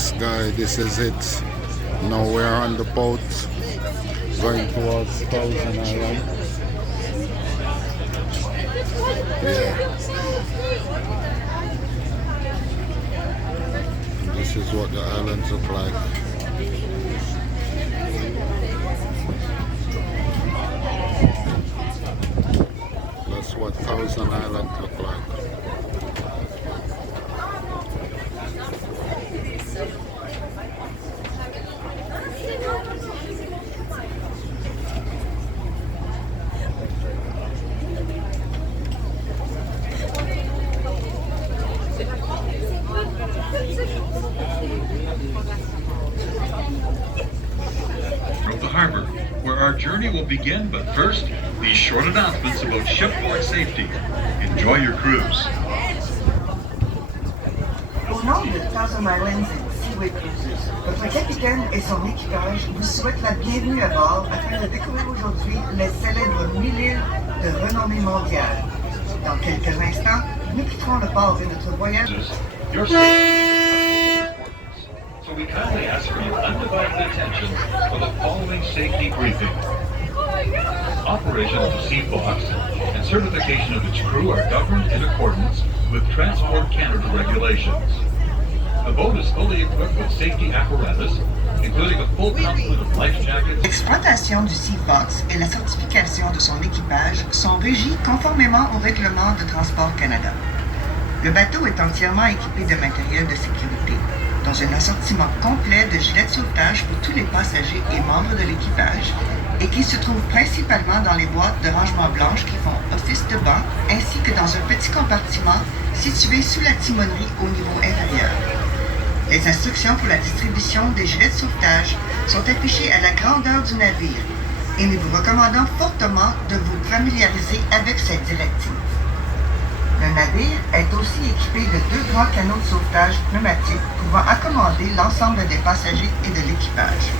Yes, guy, this is it. Now we're on the boat going towards Thousand Island. Yeah. This is what the islands look like. That's what Thousand Island look like. Of the harbor, where our journey will begin, but first, these short announcements about shipboard safety. Enjoy your cruise. Au nom de Thousand Islands Seaway Cruises, votre capitaine et son équipage vous souhaitent la bienvenue à bord afin de découvrir aujourd'hui les célèbres 1000 îles de renommée mondiale. Dans quelques instants, nous quitterons le port de notre voyage. Your safety is of utmost importance, so we kindly ask for your undivided attention for the following safety briefing. Operation of the Sea Fox and certification of its crew are governed in accordance with Transport Canada regulations. The boat is fully equipped with safety apparatus, including a full complement of life jackets. L'exploitation du Sea Fox et la certification de son équipage sont régies conformément au règlement de Transport Canada. Le bateau est entièrement équipé de matériel de sécurité, dans un assortiment complet de gilets de sauvetage pour tous les passagers et membres de l'équipage, et qui se trouve principalement dans les boîtes de rangement blanches qui font office de banc, ainsi que dans un petit compartiment situé sous la timonerie au niveau inférieur. Les instructions pour la distribution des gilets de sauvetage sont affichées à la grandeur du navire, et nous vous recommandons fortement de vous familiariser avec cette directive. Le navire est aussi équipé de 2 grands canots de sauvetage pneumatiques pouvant accommoder l'ensemble des passagers et de l'équipage.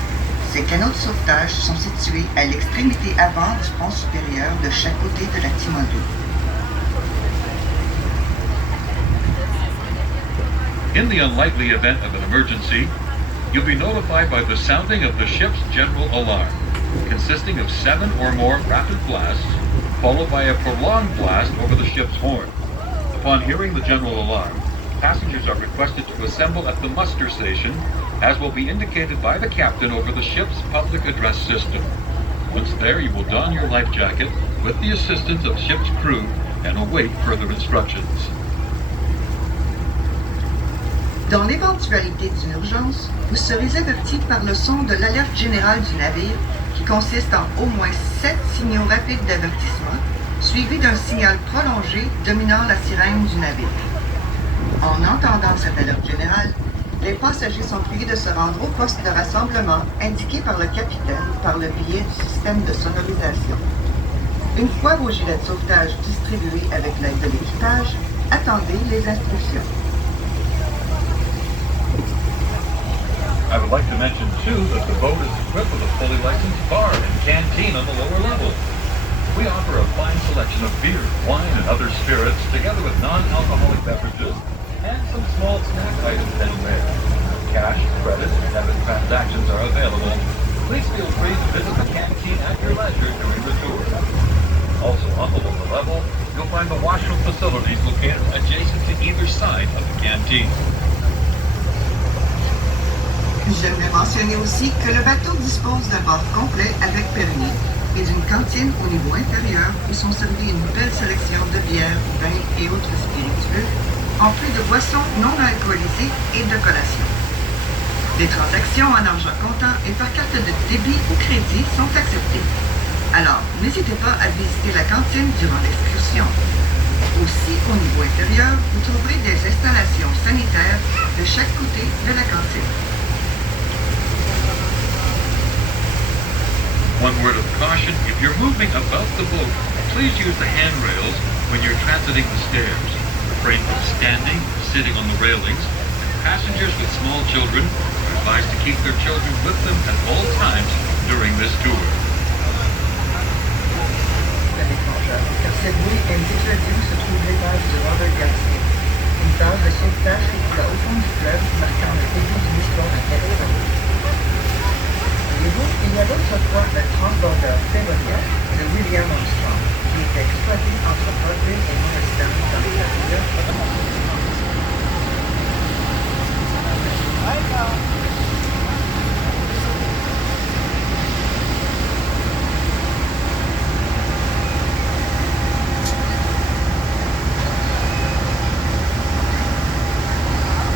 Ces canots de sauvetage sont situés à l'extrémité avant du pont supérieur de chaque côté de la timonerie. In the unlikely event of an emergency, you'll be notified by the sounding of the ship's general alarm, consisting of 7 or more rapid blasts, followed by a prolonged blast over the ship's horn. Upon hearing the general alarm, passengers are requested to assemble at the muster station, as will be indicated by the captain over the ship's public address system. Once there, you will don your life jacket with the assistance of ship's crew and await further instructions. Dans l'éventualité d'une urgence, vous serez averti par le son de l'alerte générale du navire, qui consiste en au moins 7 signaux rapides d'avertissement, suivi d'un signal prolongé dominant la sirène du navire. En entendant cette alerte générale, les passagers sont priés de se rendre au poste de rassemblement indiqué par le capitaine par le biais du système de sonorisation. Une fois vos gilets de sauvetage distribués avec l'aide de l'équipage, attendez les instructions. I would like to mention, too, that the boat is equipped with a fully licensed bar and canteen on the lower level. We offer a fine selection of beer, wine, and other spirits, together with non-alcoholic beverages, and some small snack items anywhere. Cash, credit, and debit transactions are available. Please feel free to visit the canteen at your leisure during the tour. Also, on the lower level, you'll find the washroom facilities located adjacent to either side of the canteen. J'aimerais mentionner aussi que le bateau dispose d'un bar complet avec permis et d'une cantine au niveau inférieur où sont servis une belle sélection de bières, vins et autres spiritueux, en plus de boissons non alcoolisées et de collations. Les transactions en argent comptant et par carte de débit ou crédit sont acceptées. Alors, n'hésitez pas à visiter la cantine durant l'excursion. Aussi, au niveau inférieur, vous trouverez des installations sanitaires de chaque côté de la cantine. One word of caution, if you're moving about the boat, please use the handrails when you're transiting the stairs. Refrain from standing, sitting on the railings, and passengers with small children are advised to keep their children with them at all times during this tour. Car cette nuit indique le lieu où se trouve l'étage du Robert Garcia. Une base de sauvetage qui coule au fond du fleuve, marquant le début d'une histoire. William Armstrong, qui est exploité entre Broadville et Morristown dans les périodes.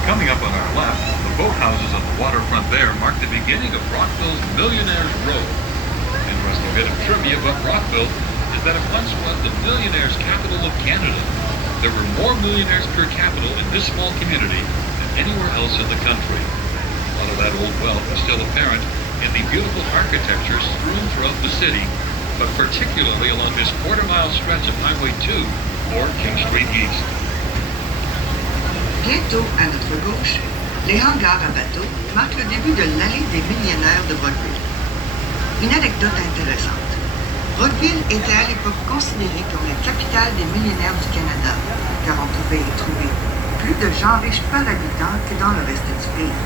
Coming up on our left, the boathouses on the waterfront there mark the beginning of Rockville's Billionaires Road. Interesting bit of trivia about Rockville is that it once was the millionaires' capital of Canada. There were more millionaires per capita in this small community than anywhere else in the country. A lot of that old wealth is still apparent in the beautiful architecture strewn throughout the city, but particularly along this quarter-mile stretch of Highway 2 or King Street East. Bientôt, à notre gauche, les hangars à bateaux marquent le début de l'allée des millionnaires de Broadville. Une anecdote intéressante. Broadville était à l'époque considérée comme la capitale des millionnaires du Canada, car on pouvait y trouver plus de gens riches par habitant que dans le reste du pays.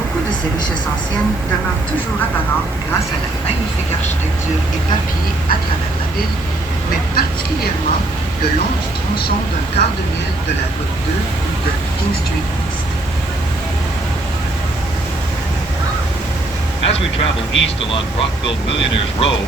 Beaucoup de ces richesses anciennes demeurent toujours apparentes grâce à la magnifique architecture éparpillée à travers la ville, mais particulièrement le long du tronçon d'un quart de mille de la route 2 ou de King Street East. As we travel east along Rockville Millionaires Row,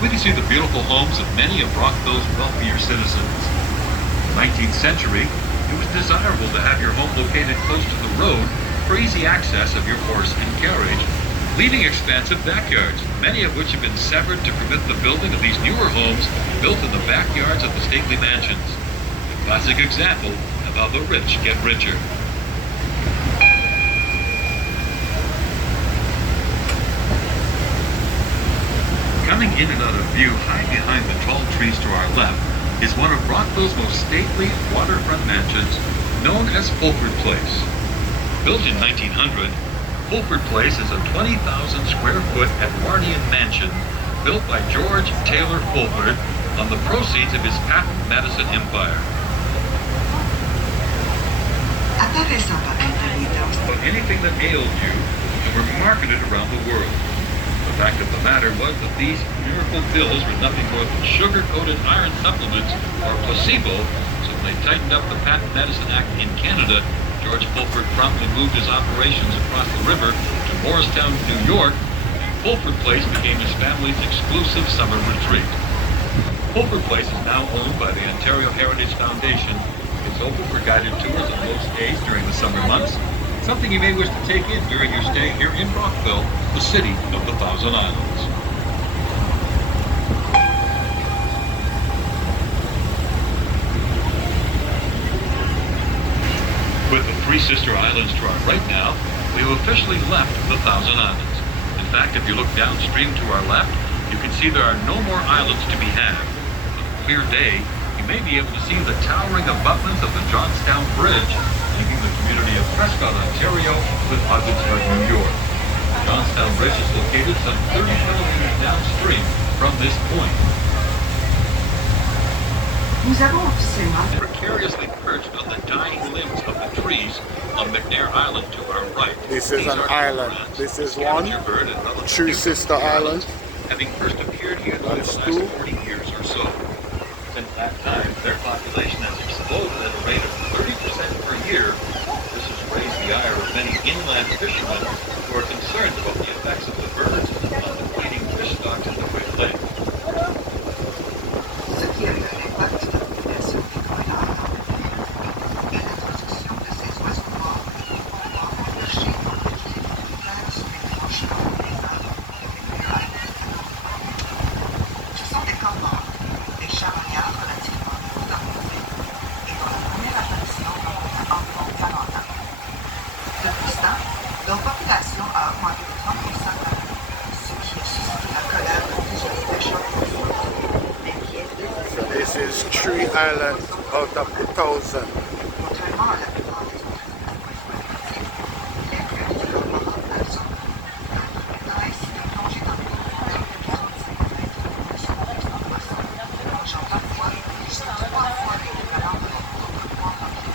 we can see the beautiful homes of many of Rockville's wealthier citizens. In the 19th century, it was desirable to have your home located close to the road for easy access of your horse and carriage, leaving expansive backyards, many of which have been severed to permit the building of these newer homes built in the backyards of the stately mansions. A classic example of how the rich get richer. Coming in and out of view high behind the tall trees to our left is one of Rockville's most stately waterfront mansions, known as Fulford Place. Built in 1900, Fulford Place is a 20,000 square foot Edwardian mansion built by George Taylor Fulford on the proceeds of his patent medicine empire. Apparaissant par intermittence, But anything that ailed you and were marketed around the world. The fact of the matter was that these miracle pills were nothing more than sugar-coated iron supplements or placebo, so when they tightened up the Patent Medicine Act in Canada, George Fulford promptly moved his operations across the river to Morristown, New York, and Fulford Place became his family's exclusive summer retreat. Fulford Place is now owned by the Ontario Heritage Foundation. It's open for guided tours on most days during the summer months, something you may wish to take in during your stay here in Rockville, the city of the Thousand Islands. With the three sister islands to our right now, we have officially left the Thousand Islands. In fact, if you look downstream to our left, you can see there are no more islands to be had. On a clear day, you may be able to see the towering abutments of the Johnstown Bridge, linking the community of Prescott, Ontario with Ogdensburg, New York. The Johnstown Bridge is located some 30 kilometers downstream from this point. nous avons officiellement Precariously perched on the dying limbs of the trees on McNair Island to our right. This is These an are island. cormorants, This is the one. scavenger bird, and other True beautiful sister island. having first appeared here in the That's last two. 40 years or so. Since that time, their population has exploded at a rate of 30% per year. This has raised the ire of many inland fishermen who are concerned about the effects of the birds on depleting fish stocks in the Great Lakes. ce qui a eu un impact sur la population des Groenland et l'introduction de ces oiseaux morts qui vont pouvoir percher dans l'équilibre des terres sur les tranchements des arbres de McNair Island. Ce sont des cormorans, des charognards relativement nouveaux dans le monde et dont la première apparition remonte à environ 40 ans. Depuis ce temps, leur population a augmenté de 30% par an, ce qui a suscité la colère de plusieurs pêcheurs profonds. So this is 3 islands out of the 1,000. Contrairement à la plupart des autres espèces aquatiques, il inclut des cormorans absents, permettant ainsi de plonger dans des profondeurs de 45 mètres au-dessus de l'exploitation, plongeant parfois jusqu'à 3 fois l'équivalent de leur propre poids par pied.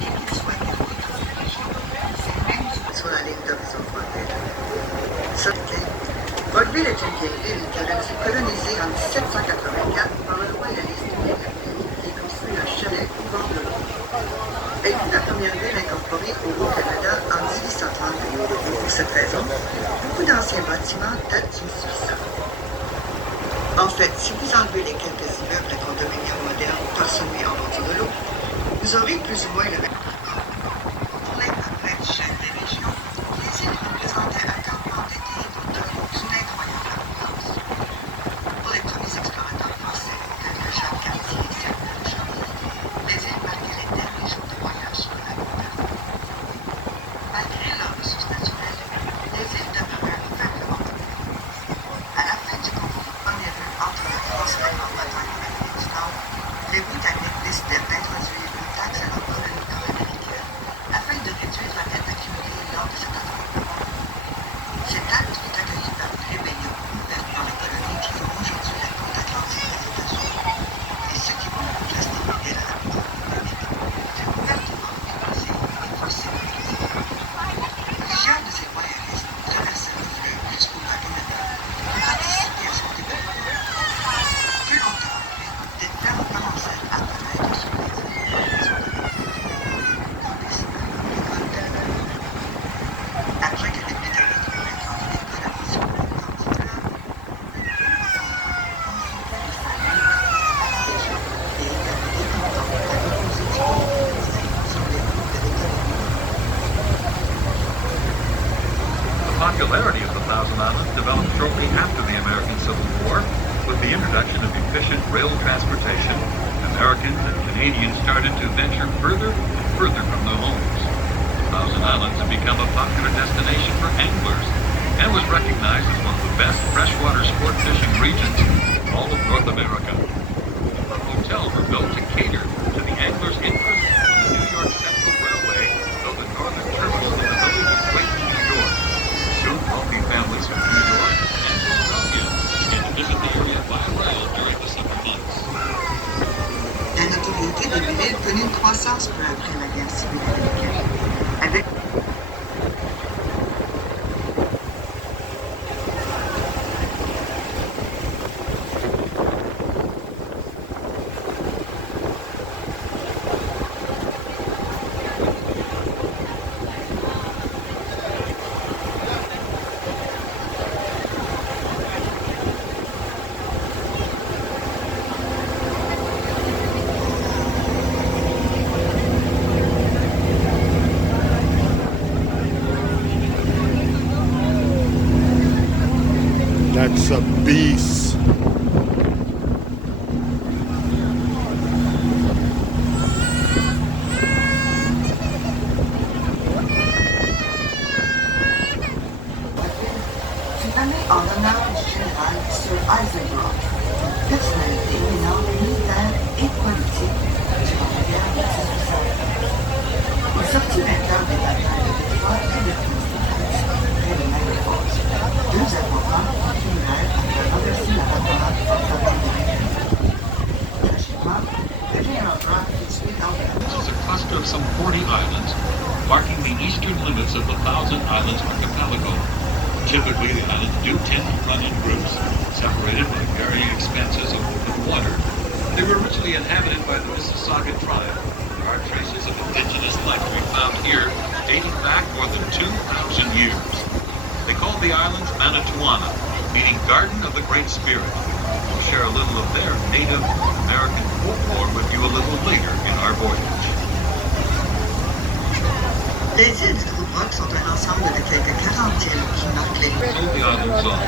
Bien qu'ils soient écartés dans cette région, ces mêmes sur la ligne d'horizon frontale. Ce week-end, Bougainville est une vieille ville qui aurait été colonisée en 1784 par le royaliste qui construit un chalet au bord de l'eau. Elle fut la première ville incorporée au Haut-Canada en 1830. Et pour cette raison, beaucoup d'anciens bâtiments datent du 1800. En fait, si vous enlevez les quelques immeubles de condominiums modernes parsemés en bordure de l'eau, vous aurez plus ou moins le même. Pour l'interprète chef des régions, les îles représentaient un campement d'été et d'automne d'une incroyable abondance. Pour les premiers explorateurs français, tels que Jacques Cartier et Samuel Joly, les îles marquaient les derniers jours de voyage sur la montagne. Malgré leurs ressources naturelles, les îles demeurèrent faiblement peuplées. À la fin du conflit onéreux entre la France et la Grande-Bretagne en Amérique du Nord, les Britanniques décidèrent d'introduire une taxe à leur colonie nord-américaine afin de réduire la dette accumulée lors de cet affrontement. Cette acte fut accueilli par une rébellion ouverte dans la colonie qui forme aujourd'hui la côte atlantique des États-Unis. Et ce qui prouve la stabilité de la métropole fut ouvertement dénoncé et forcé de quitter. Plusieurs de ces royalistes traversèrent le fleuve jusqu'au lac Canada pour participer à son développement. Plus longtemps après, des fermes commencèrent à apparaître sur les îles en raison de leur après que les Britanniques eurent implanté des colonies sur le continent, et établit des cantons à l'opposé du pays sur les routes de l'économie. The popularity of the Thousand Islands developed shortly after the American Civil War. With the introduction of efficient rail transportation, Americans and Canadians started to venture further and further from their homes. Thousand Islands have become a popular destination for anglers and was recognized as one of the best freshwater sport fishing regions in all of North America. Hotels were built to cater to the anglers' interest in the New York Central Railway, though the northern terminus of the village of Wayne, New York. Soon, wealthy families from New York and Philadelphia began to visit the area by rail during the summer months. La notoriété de Belleville connut une croissance peu après la guerre civile américaine. Avec That's a beast. fut nommé en l'honneur du général Sir Eisenhower, personnalité éminente militaire et politique durant la guerre de 1812. Il sortit vainqueur des batailles de Détroit et de Princeton près de Niagara Falls. Deux advocates criminels avaient renversé la vapeur en faveur de l'Amérique. Tragiquement, le général Brock fut tué dans le This is a cluster of some 40 islands, marking the eastern limits of the Thousand Islands archipelago. Typically, the islands do tend to run in groups, separated by varying expanses of open water. They were originally inhabited by the Mississauga tribe. There are traces of indigenous life to be found here, dating back more than 2,000 years. They called the islands Manitowana, meaning Garden of the Great Spirit. We'll share a little of their Native American folklore with you a little later in our voyage. Les îles du groupe Rock sont un ensemble de quelques 40 îles qui marquent les Sold the islands off.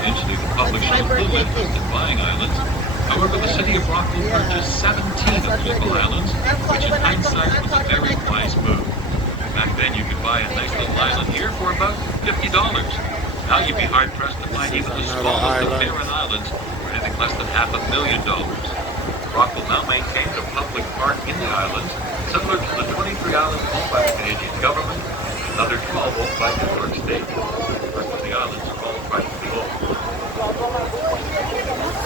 Eventually, the public showed little interest in buying islands. However, the city of Rockville purchased 17 of the local islands, which in hindsight was a very wise move. Back then, you could buy a nice little island here for about $50. Now you'd be hard-pressed to find even the smallest of barren islands for anything less than $500,000. Rockville now maintains a public park in the islands, similar to the 23 islands owned by the Canadian government, and another 12 owned by New York State. The rest of the islands are all privately owned.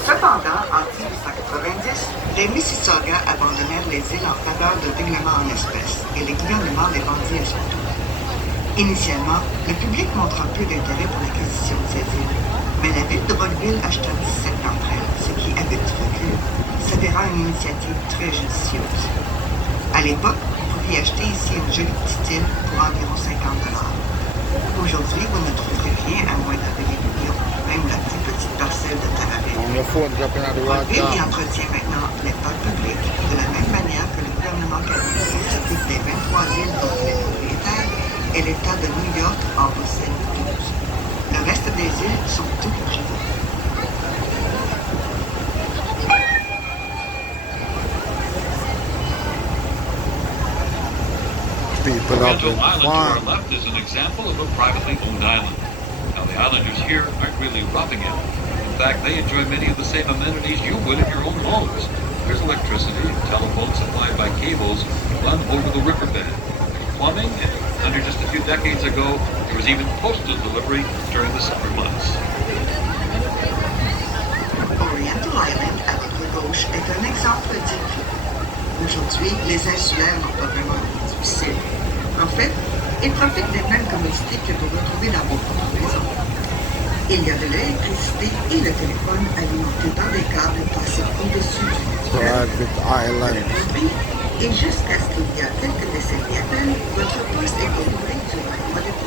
Cependant, en 1890, les Mississauga abandonnèrent les îles en faveur de règlements en espèces et les gouvernements les vendirent à son tour. Initialement, le public montra peu d'intérêt pour l'acquisition de ces îles. Mais la ville de Vaudeville acheta 17 d'entre elles, ce qui, avec du recul, s'avéra une initiative très judicieuse. À l'époque, vous pouviez acheter ici une jolie petite île pour environ 50 $. Aujourd'hui, vous ne trouverez rien à moins d'un demi-million, même la plus petite parcelle de terre avec. Vaudeville y entretient maintenant l'école publique, de la même manière que le gouvernement canadien s'occupe des 23 îles dont il est propriétaire et l'État de New York en possède 12. Le reste des îles sont tout privées. Orlando Island to our left is an example of a privately owned island. Now, the islanders here aren't really roughing it. In fact, they enjoy many of the same amenities you would in your own homes. There's electricity and telephone supplied by cables run over the riverbed. There's plumbing, and under just a few decades ago, there was even postal delivery during the summer months. Oriental Island, à votre gauche, est un exemple d'île. Aujourd'hui, les insulaires n'ont pas vraiment été difficiles. En fait, ils profitent des mêmes commodités que vous retrouvez dans vos propres maisons. Il y a de l'électricité et le téléphone alimenté par des câbles passés au-dessus du naturel. Et jusqu'à ce qu'il y a quelques décennies à peine, votre poste est délivré durant le mois d'été.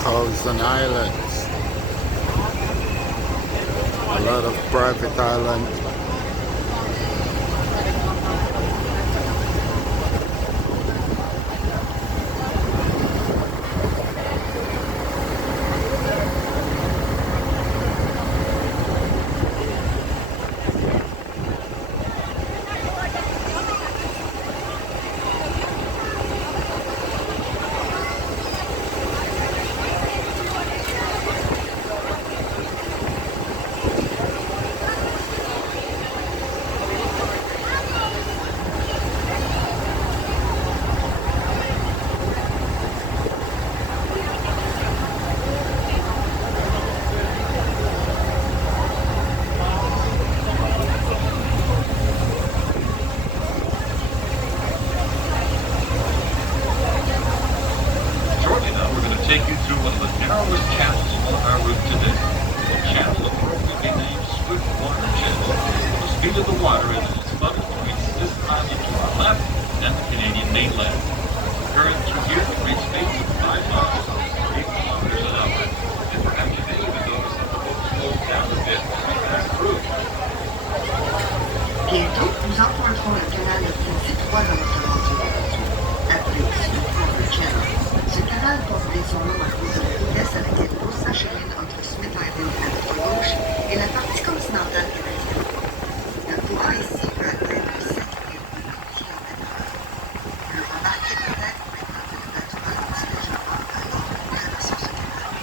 Thousand Islands. A lot of private islands. take you through one of the narrowest channels along our route today. The channel appropriately named Swiftwater Channel. The speed of the water is its flood between this island to our left and the Canadian mainland. Current through here at great speeds of 5 miles or 8 kilometers an hour. And perhaps you may even notice that the boat slows down a bit as we pass through. Bientôt, nous emprunterons le canal le plus étroit dans notre aventure. Appelé Swiftwater Channel, ce canal portait son nom à cause de la vitesse à laquelle l'eau s'achemine entre Smith Island à notre gauche et la partie continentale canadienne. Le courant ici peut atteindre 7,8 km/h. Le remarquez peut-être maintenant que le bâtiment n'envisage pas encore traversant ce canal.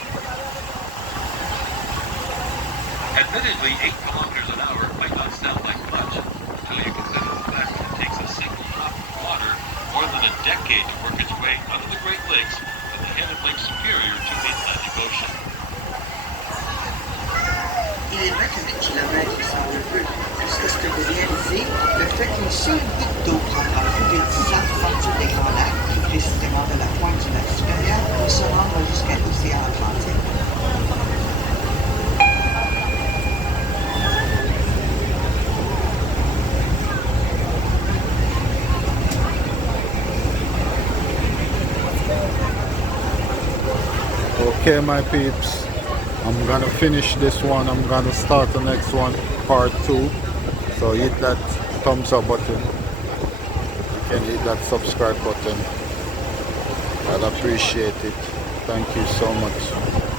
Admittedly, 8 kilometers an hour might not sound like much until you consider the fact that it takes a single drop of water more than a decade to work its way out of the Great Lakes at the head of Lake Superior to the Atlantic Ocean. Il est vrai que 8 km semble peu, jusqu'à ce que vous réalisez le fait qu'une seule goutte d'eau prendra plus de 10 ans de partir des Grands Lacs, plus précisément de la pointe du lac supérieur, pour se rendre jusqu'à l'océan Atlantique. Okay, my peeps, I'm gonna finish this one. I'm gonna start the next one, part 2. So hit that thumbs up button. You can hit that subscribe button. I'd appreciate it. Thank you so much.